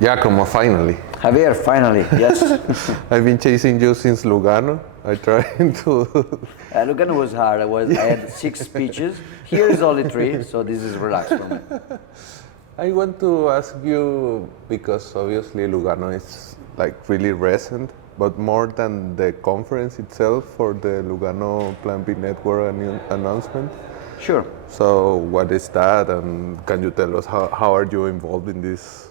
Giacomo, finally. Javier, finally, yes. I've been chasing you since Lugano. I tried to. Lugano was hard. I had 6 speeches. Here is only 3, so this is relaxed for me. I want to ask you because obviously Lugano is like really recent, but more than the conference itself for the Lugano Plan B network announcement. Sure. So what is that, and can you tell us how are you involved in this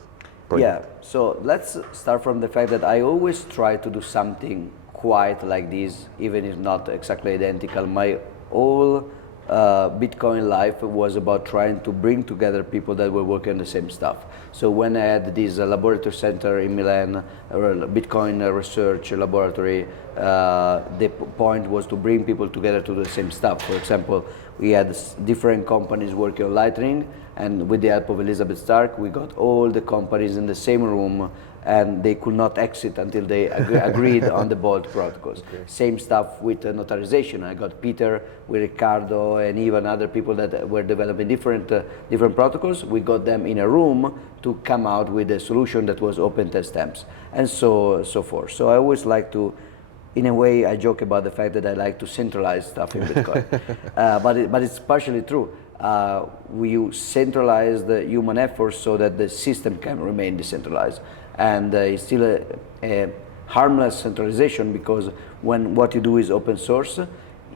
project? Yeah, so let's start from the fact that I always try to do something quite like this, even if not exactly identical. My whole Bitcoin life was about trying to bring together people that were working on the same stuff. So when I had this laboratory center in Milan, Bitcoin research laboratory, the point was to bring people together to do the same stuff. For example, we had different companies working on Lightning, and with the help of Elizabeth Stark, we got all the companies in the same room, and they could not exit until they agreed on the Bolt protocols. Okay. Same stuff with notarization. I got Peter with Ricardo and even other people that were developing different protocols. We got them in a room to come out with a solution that was open test stamps, and so forth. So I always like to, in a way, I joke about the fact that I like to centralize stuff in Bitcoin, but it's partially true. We centralize the human effort so that the system can remain decentralized, and it's still a harmless centralization, because when what you do is open source,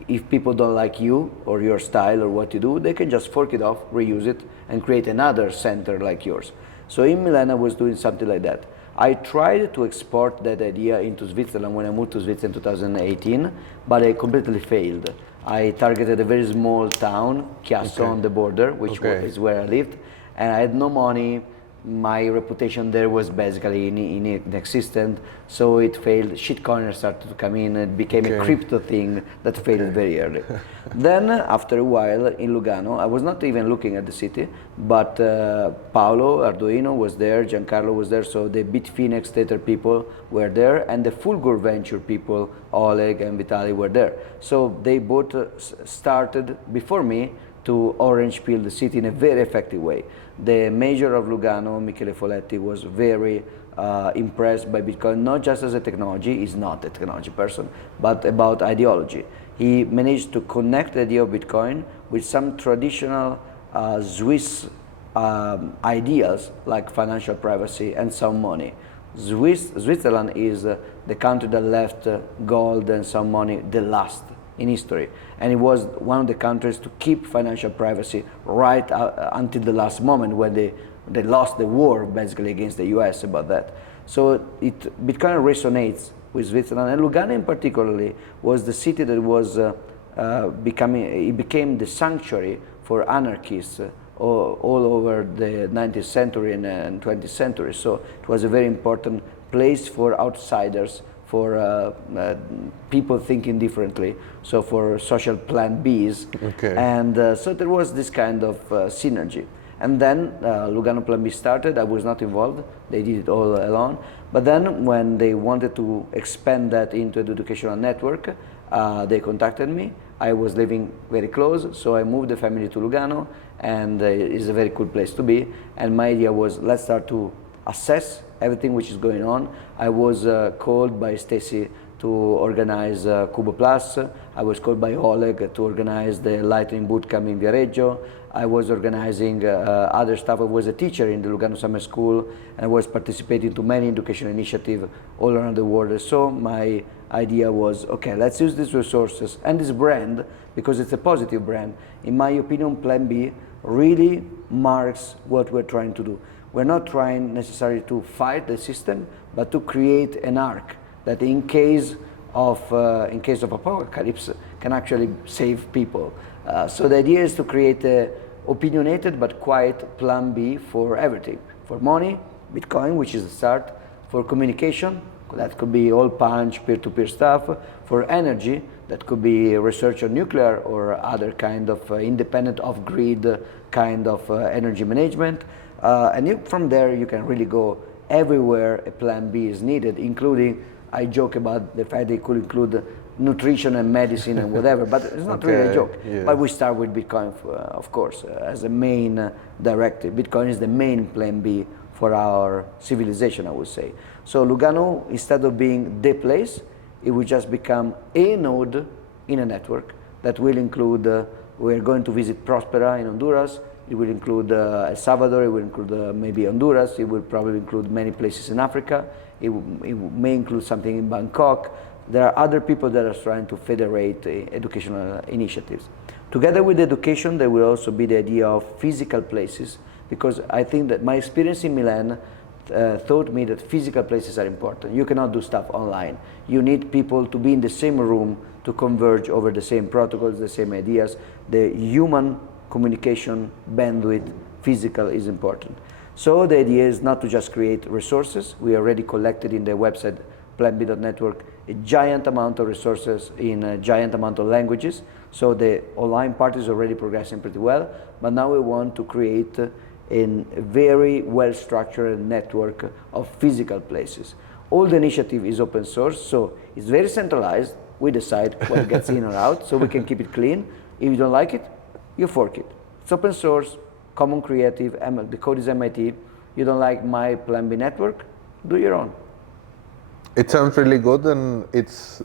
if people don't like you or your style or what you do, they can just fork it off, reuse it, and create another center like yours. So in Milan I was doing something like that. I tried to export that idea into Switzerland when I moved to Switzerland in 2018, but I completely failed. I targeted a very small town, Chiasso, on the border, which is where I lived, and I had no money. My reputation there was basically inexistent, so it failed. Shitcoiners started to come in, it became a crypto thing that failed very early. Then, after a while, in Lugano, I was not even looking at the city, but Paolo Arduino was there, Giancarlo was there, so the Bitfinex Tether people were there, and the Fulgur Venture people, Oleg and Vitali, were there. So they both started, before me, to orange peel the city in a very effective way. The mayor of Lugano, Michele Folletti, was very impressed by Bitcoin, not just as a technology, he's not a technology person, but about ideology. He managed to connect the idea of Bitcoin with some traditional Swiss ideas like financial privacy and some money. Switzerland is the country that left gold and some money the last in history, and it was one of the countries to keep financial privacy right until the last moment when they lost the war basically against the US about that. So Bitcoin resonates with Switzerland, and Lugano in particularly was the city that was became the sanctuary for anarchists all over the 19th century and 20th century. So it was a very important place for outsiders, for people thinking differently, so for social plan Bs. And so there was this kind of synergy. And then Lugano Plan B started. I was not involved, they did it all alone. But then when they wanted to expand that into an educational network, they contacted me. I was living very close, so I moved the family to Lugano, and it's a very cool place to be. And my idea was, let's start to assess everything which is going on. I was called by Stacy to organize Cubo Plus. I was called by Oleg to organize the Lightning Bootcamp in Viareggio. I was organizing other stuff. I was a teacher in the Lugano Summer School, and I was participating to many education initiatives all around the world. So my idea was, okay, let's use these resources and this brand, because it's a positive brand. In my opinion, Plan B really marks what we're trying to do. We're not trying necessarily to fight the system, but to create an arc that in case of apocalypse can actually save people. So the idea is to create a opinionated but quiet Plan B for everything. For money, Bitcoin, which is the start. For communication, that could be all punch, peer-to-peer stuff. For energy, that could be research on nuclear or other kind of independent off-grid kind of energy management. And from there you can really go everywhere a Plan B is needed, including, I joke about the fact they could include nutrition and medicine and whatever, but it's not really a joke. yes. But we start with Bitcoin, of course, as the main directive. Bitcoin is the main plan B for our civilization, I would say. So Lugano, instead of being the place, it will just become a node in a network that will include, we're going to visit Prospera in Honduras, it will include El Salvador, it will include maybe Honduras, it will probably include many places in Africa, it may include something in Bangkok. There are other people that are trying to federate educational initiatives. Together with education, there will also be the idea of physical places, because I think that my experience in Milan taught me that physical places are important. You cannot do stuff online. You need people to be in the same room to converge over the same protocols, the same ideas. The human communication bandwidth, physical, is important. So the idea is not to just create resources. We already collected in the website planb.network a giant amount of resources in a giant amount of languages. So the online part is already progressing pretty well, but now we want to create a very well-structured network of physical places. All the initiative is open source, so it's very centralized. We decide what gets in or out, so we can keep it clean. If you don't like it, you fork it. It's open source, common creative, the code is MIT. You don't like my Plan B network, do your own. It sounds really good, and it's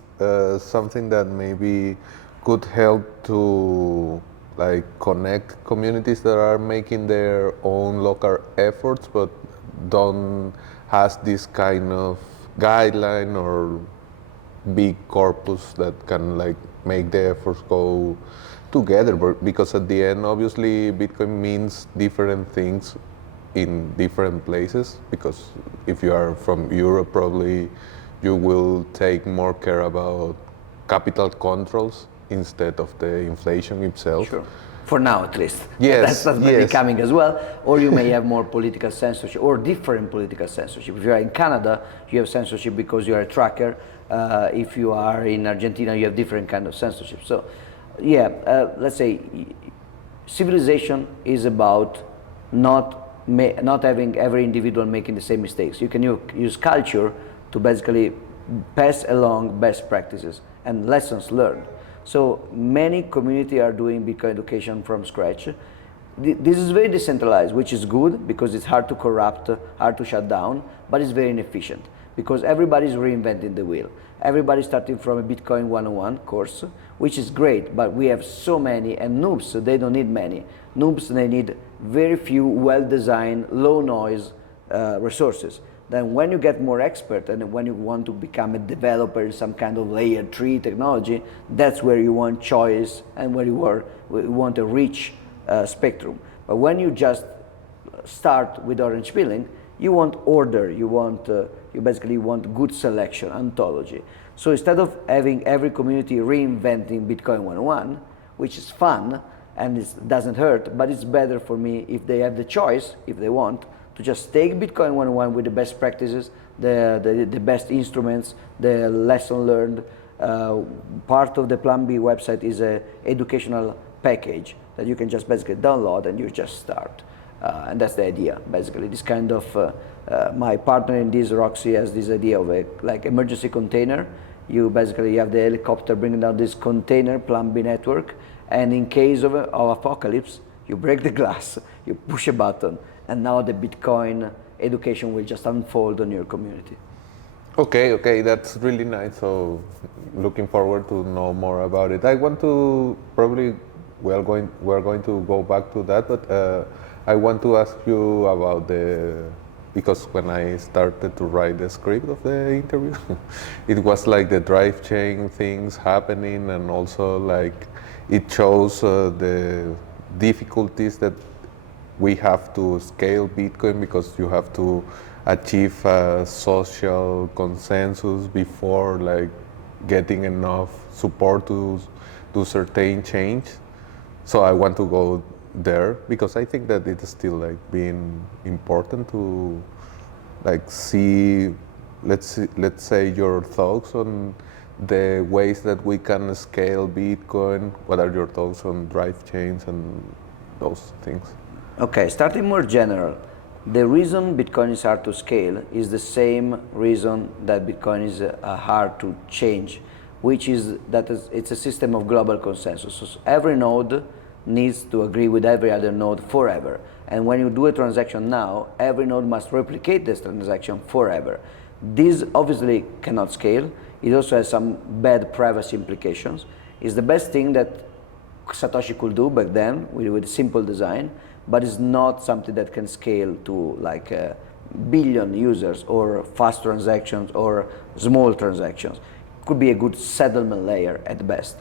something that maybe could help to like connect communities that are making their own local efforts, but don't has this kind of guideline or big corpus that can like make the efforts go together. But because at the end, obviously, Bitcoin means different things in different places. Because if you are from Europe, probably you will take more care about capital controls instead of the inflation itself. Sure. For now, at least. Yes, That's yes. coming as well. Or you may have more political censorship or different political censorship. If you are in Canada, you have censorship because you are a tracker. If you are in Argentina, you have different kind of censorship. So, yeah, let's say civilization is about not having every individual making the same mistakes. You can use culture to basically pass along best practices and lessons learned. So many communities are doing Bitcoin education from scratch. This is very decentralized, which is good because it's hard to corrupt, hard to shut down, but it's very inefficient because everybody's reinventing the wheel. Everybody's starting from a Bitcoin 101 course, which is great, but we have so many, and noobs, so they don't need many. Noobs, they need very few well-designed, low-noise resources. Then when you get more expert and when you want to become a developer in some kind of layer 3 technology, that's where you want choice and where you want a rich spectrum. But when you just start with orange peeling, you want order, you basically want good selection, ontology. So instead of having every community reinventing Bitcoin 101, which is fun and it doesn't hurt, but it's better for me if they have the choice, if they want, to just take Bitcoin 101 with the best practices, the best instruments, the lesson learned. Part of the Plan B website is an educational package that you can just basically download and you just start. And that's the idea, basically. This kind of, my partner in this, Roxy, has this idea of a like emergency container. You have the helicopter bringing down this container, Plan B network, and in case of apocalypse, you break the glass, you push a button, and now the Bitcoin education will just unfold on your community. Okay, that's really nice. So, looking forward to know more about it. I want to probably we're going to go back to that, but I want to ask you about because when I started to write the script of the interview, it was like the DriveChain things happening, and also like it shows the difficulties that we have to scale Bitcoin because you have to achieve a social consensus before like getting enough support to do certain change. So I want to go there because I think that it is still like being important to like see, let's say your thoughts on the ways that we can scale Bitcoin. What are your thoughts on DriveChains and those things? Okay, starting more general, the reason Bitcoin is hard to scale is the same reason that Bitcoin is hard to change. which is that it's a system of global consensus. So every node needs to agree with every other node forever. And when you do a transaction now, every node must replicate this transaction forever. This obviously cannot scale. It also has some bad privacy implications. It's the best thing that Satoshi could do back then with simple design, but it's not something that can scale to like a billion users or fast transactions or small transactions. It could be a good settlement layer at best.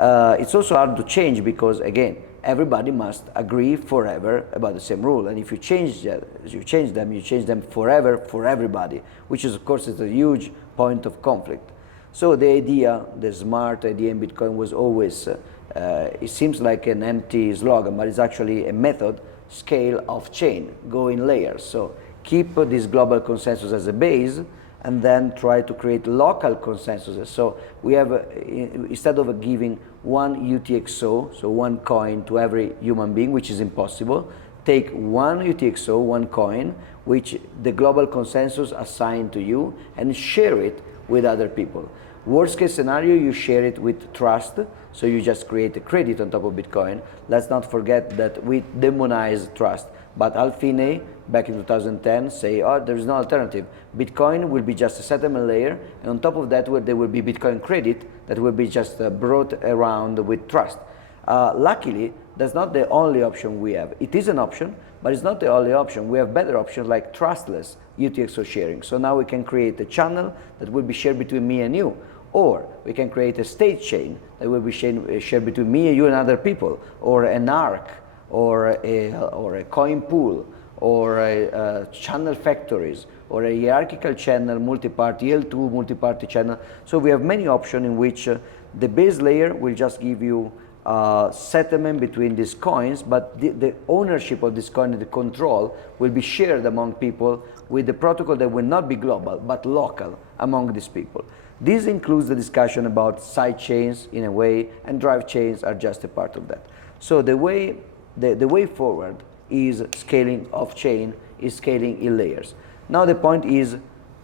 It's also hard to change because, again, everybody must agree forever about the same rule. And if you change them forever for everybody, which is, of course, is a huge point of conflict. So the idea, the smart idea in Bitcoin was always, it seems like an empty slogan, but it's actually a method, scale of chain, go in layers. So keep this global consensus as a base, and then try to create local consensuses. So we have, instead of giving one UTXO, so one coin to every human being, which is impossible, take one UTXO, one coin, which the global consensus assigned to you, and share it with other people. Worst case scenario, you share it with trust, so you just create a credit on top of Bitcoin. Let's not forget that we demonize trust. But Al Finney, back in 2010, say, oh, there is no alternative. Bitcoin will be just a settlement layer, and on top of that, there will be Bitcoin credit that will be just brought around with trust. Luckily, that's not the only option we have. It is an option, but it's not the only option. We have better options like trustless UTXO sharing. So now we can create a channel that will be shared between me and you. Or we can create a state chain that will be shared between me and you and other people, or an ARC, or a coin pool, or a channel factories, or a hierarchical channel, multi-party, L2 multi-party channel. So we have many options in which the base layer will just give you settlement between these coins, but the ownership of this coin and the control will be shared among people with the protocol that will not be global, but local among these people. This includes the discussion about side chains in a way, and drive chains are just a part of that. So the way forward is scaling off-chain, is scaling in layers. Now the point is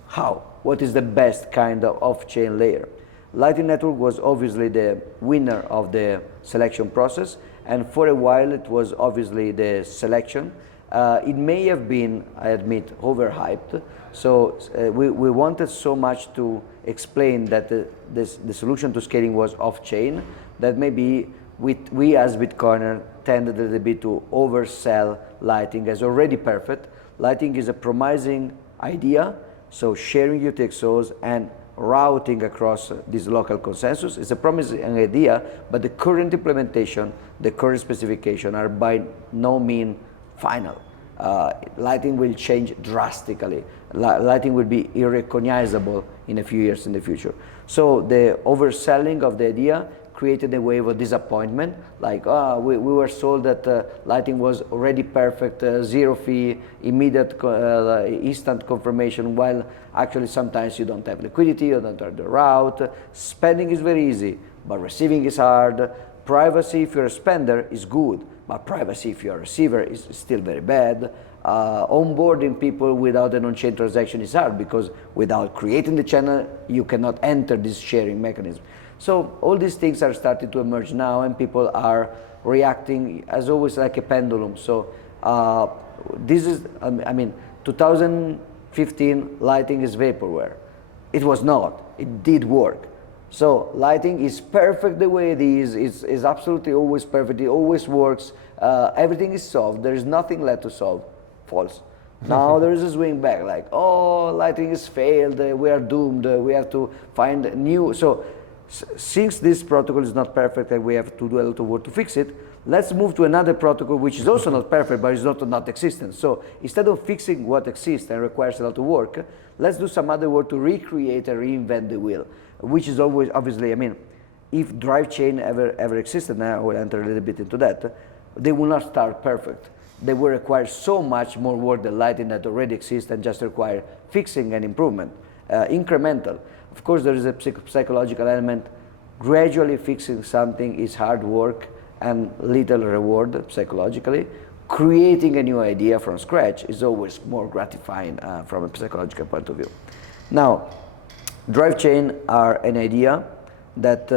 how? What is the best kind of off-chain layer? Lightning Network was obviously the winner of the selection process, and for a while it was obviously the selection. It may have been, I admit, overhyped. So we wanted so much to explain that the solution to scaling was off-chain that maybe we as Bitcoiner tended a little bit to oversell Lightning as already perfect. Lightning is a promising idea, so sharing UTXOs and routing across this local consensus is a promising idea, but the current implementation, the current specification are by no means final. Lightning will change drastically. Lightning will be irrecognizable in a few years in the future. So the overselling of the idea created a wave of disappointment, like, we were sold that Lightning was already perfect, zero fee, immediate, instant confirmation, while actually sometimes you don't have liquidity, you don't have the route. Spending is very easy, but receiving is hard. Privacy, if you're a spender, is good, but privacy, if you're a receiver, is still very bad. Onboarding people without an on-chain transaction is hard, because without creating the channel, you cannot enter this sharing mechanism. So all these things are starting to emerge now, and people are reacting, as always, like a pendulum. So this is, 2015, Lightning is vaporware. It was not. It did work. So Lightning is perfect the way it is. It's absolutely always perfect. It always works. Everything is solved. There is nothing left to solve. False. Now there is a swing back, like, oh, Lightning is failed. We are doomed. We have to find new. So since this protocol is not perfect and we have to do a lot of work to fix it, let's move to another protocol which is also not perfect, but is not existent. So instead of fixing what exists and requires a lot of work, let's do some other work to recreate and reinvent the wheel, which is always, obviously, if DriveChain ever existed, now I will enter a little bit into that, they will not start perfect. They will require so much more work than Lightning that already exists and just require fixing and improvement, incremental. Of course, there is a psychological element. Gradually fixing something is hard work and little reward psychologically. Creating a new idea from scratch is always more gratifying from a psychological point of view. Now, DriveChain are an idea that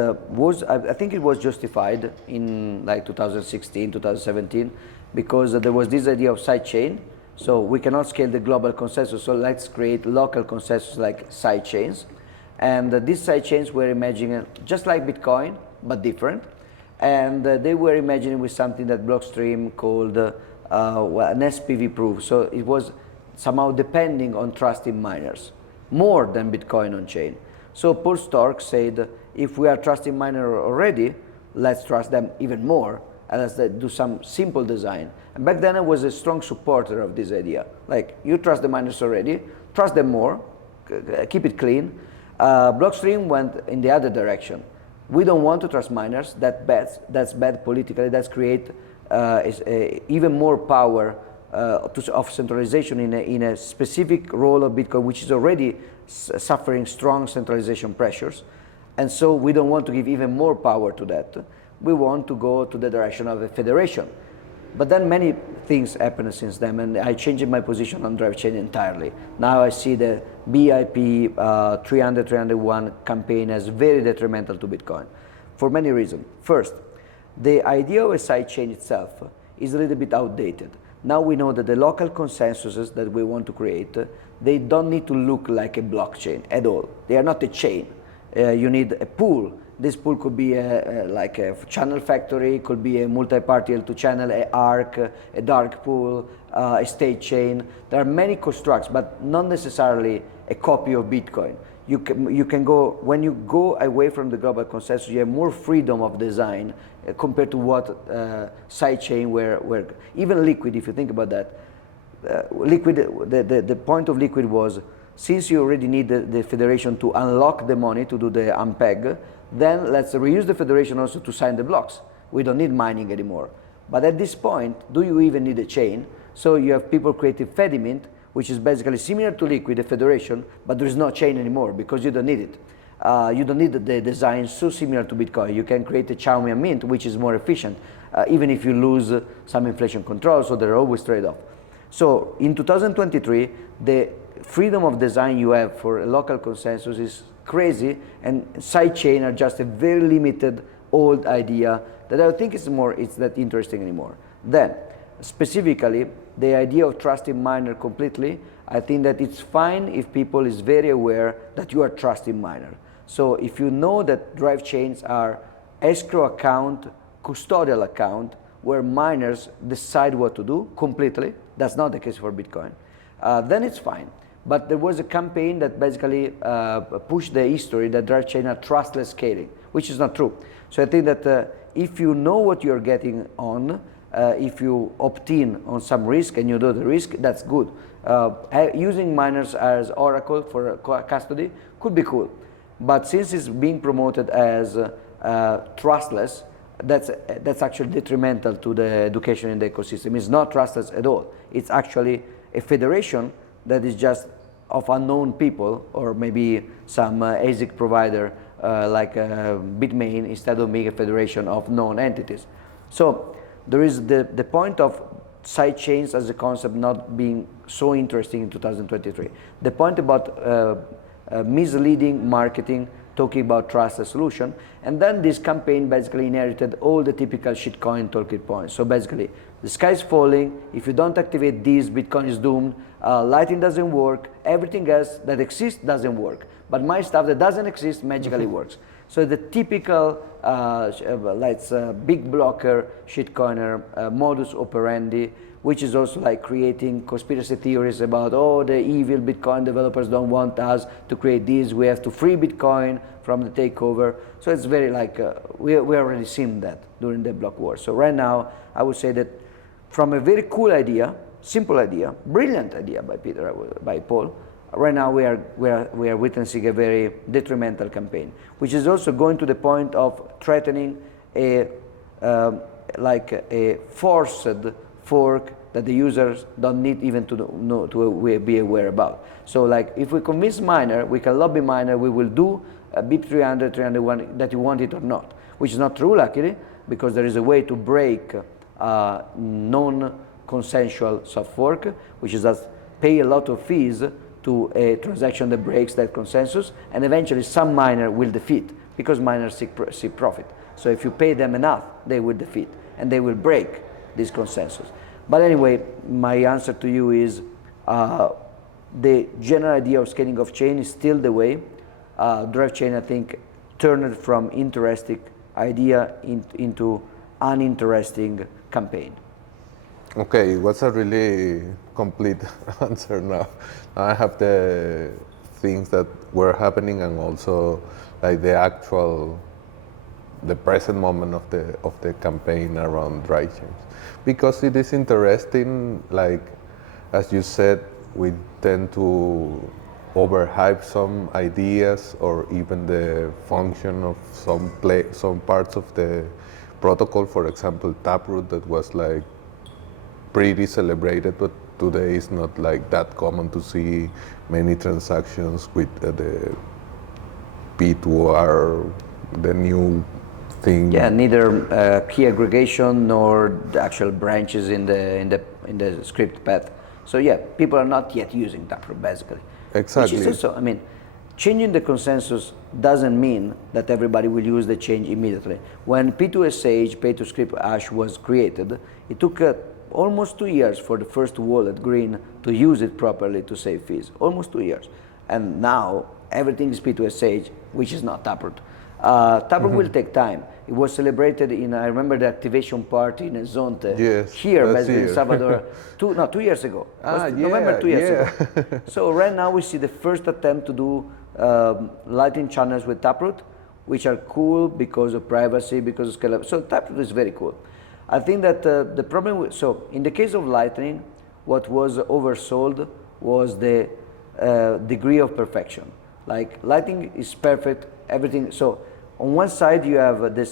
I think it was justified in like 2016, 2017, because there was this idea of sidechain. So we cannot scale the global consensus, so let's create local consensus like sidechains. And these sidechains were imagining just like Bitcoin, but different. And they were imagining with something that Blockstream called an SPV proof. So it was somehow depending on trusting miners, more than Bitcoin on chain. So Paul Stork said, if we are trusting miner already, let's trust them even more, and let's do some simple design. And back then I was a strong supporter of this idea. Like, you trust the miners already, trust them more, keep it clean. Blockstream went in the other direction. We don't want to trust miners, that's bad politically, that's create even more power of centralization in a specific role of Bitcoin, which is already suffering strong centralization pressures. And so we don't want to give even more power to that. We want to go to the direction of a federation. But then many things happened since then, and I changed my position on DriveChain entirely. Now I see the BIP 300-301 campaign as very detrimental to Bitcoin for many reasons. First, the idea of a sidechain itself is a little bit outdated. Now we know that the local consensuses that we want to create, they don't need to look like a blockchain at all. They are not a chain. You need a pool. This pool could be like a channel factory, could be a multi-party L2 channel, a ARC, a dark pool, a state chain. There are many constructs, but not necessarily a copy of Bitcoin. You can go, when you go away from the global consensus, you have more freedom of design compared to what sidechain were. Even Liquid, if you think about that, Liquid, the point of Liquid was, since you already need the federation to unlock the money to do the unpeg, then let's reuse the federation also to sign the blocks. We don't need mining anymore. But at this point, do you even need a chain? So you have people creating Fedimint, which is basically similar to Liquid, a federation, but there is no chain anymore because you don't need it. You don't need the design so similar to Bitcoin. You can create a Xiaomi Mint, which is more efficient, even if you lose some inflation control, so there are always trade-offs. So in 2023, the freedom of design you have for a local consensus is crazy, and sidechain are just a very limited old idea that I don't think it's that interesting anymore. Then, specifically, the idea of trusting miner completely, I think that it's fine if people is very aware that you are trusting miner. So if you know that DriveChains are escrow account, custodial account, where miners decide what to do completely, that's not the case for Bitcoin, then it's fine. But there was a campaign that basically pushed the history that DriveChain are trustless scaling, which is not true. So I think that if you know what you're getting on, if you opt in on some risk and you know the risk, that's good. Using miners as oracle for custody could be cool. But since it's being promoted as trustless, that's actually detrimental to the education in the ecosystem. It's not trustless at all. It's actually a federation that is just of unknown people, or maybe some ASIC provider like Bitmain, instead of being a federation of known entities. So there is the point of sidechains as a concept not being so interesting in 2023. The point about misleading marketing, talking about trusted solution, and then this campaign basically inherited all the typical shitcoin talking points. So basically, the sky's falling, if you don't activate these, Bitcoin is doomed, Lightning doesn't work, everything else that exists doesn't work. But my stuff that doesn't exist magically works. So the typical big blocker shitcoiner modus operandi, which is also like creating conspiracy theories about, oh, the evil Bitcoin developers don't want us to create these, we have to free Bitcoin from the takeover. So it's very like, we already seen that during the block war. So right now, I would say that from a very cool idea, simple idea, brilliant idea by Paul, right now we are witnessing a very detrimental campaign, which is also going to the point of threatening a forced fork that the users don't need even to be aware about. So like if we convince miner, we can lobby miner, we will do a BIP 300, 301 that you want it or not, which is not true luckily, because there is a way to break non-consensual soft fork, which is just pay a lot of fees to a transaction that breaks that consensus, and eventually some miner will defeat, because miners seek profit. So if you pay them enough, they will defeat and they will break this consensus. But anyway, my answer to you is the general idea of scaling of chain is still the way. DriveChain, I think, turned from interesting idea into uninteresting campaign. Okay, it was a really complete answer now. I have the things that were happening and also like the present moment of the campaign around DriveChain. Because it is interesting, like as you said, we tend to overhype some ideas or even the function of some parts of the protocol. For example, Taproot, that was like pretty celebrated, but today it's not like that common to see many transactions with the P2R, the new thing. Yeah, neither key aggregation nor the actual branches in the script path. So yeah, people are not yet using Taproot basically. Exactly. Which is also, I mean, changing the consensus doesn't mean that everybody will use the change immediately. When P2SH, pay to script hash, was created, it took almost 2 years for the first wallet, Green, to use it properly to save fees. Almost 2 years. And now everything is P2SH, which is not Taproot. Taproot will take time. It was celebrated in, I remember the activation party in Zonte, here, basically in Salvador, 2 years ago. November 2 years ago. So right now we see the first attempt to do Lightning channels with Taproot, which are cool because of privacy, because of scalability. So Taproot is very cool. I think that the problem, so in the case of Lightning, what was oversold was the degree of perfection. Like Lightning is perfect, everything. So on one side you have the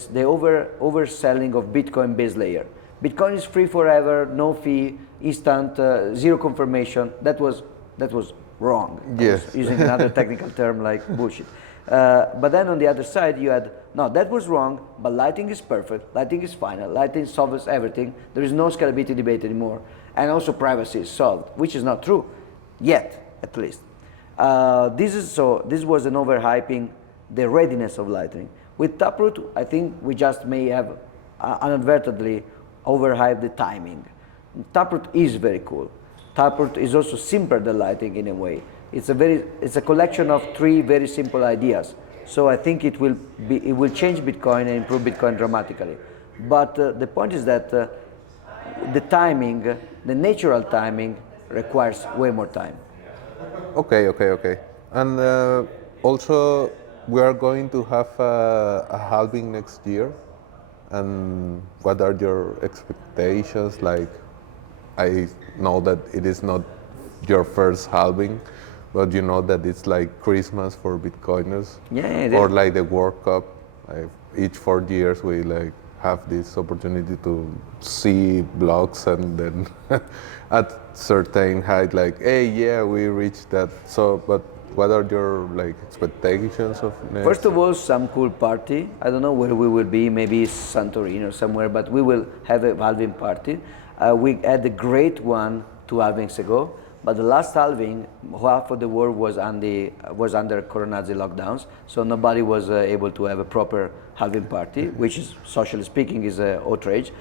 overselling of Bitcoin base layer. Bitcoin is free forever, no fee, instant, zero confirmation. That was wrong. Yes. Using another technical term like bullshit. But then on the other side you had, no, that was wrong, but Lightning is perfect, Lightning is final, Lightning solves everything, there is no scalability debate anymore, and also privacy is solved, which is not true, yet, at least. This was an overhyping the readiness of Lightning. With Taproot, I think we just may have inadvertently overhyped the timing. Taproot is very cool. Taproot is also simpler than Lightning in a way. It's a collection of 3 very simple ideas. So I think it will change Bitcoin and improve Bitcoin dramatically. But the point is that the timing, the natural timing, requires way more time. Okay. And also, we are going to have a halving next year. And what are your expectations? Like, I know that it is not your first halving, but you know that it's like Christmas for Bitcoiners. Yeah, or like the World Cup. Each 4 years we like have this opportunity to see blogs and then at certain height like, hey, yeah, we reached that. So, but what are your like expectations of next? First of all, some cool party. I don't know where we will be, maybe Santorini or somewhere, but we will have a halving party. We had a great one 2 halvings ago, but the last halving, half of the world was under Coronazzi lockdowns, so nobody was able to have a proper halving party, which is, socially speaking, is an outrage.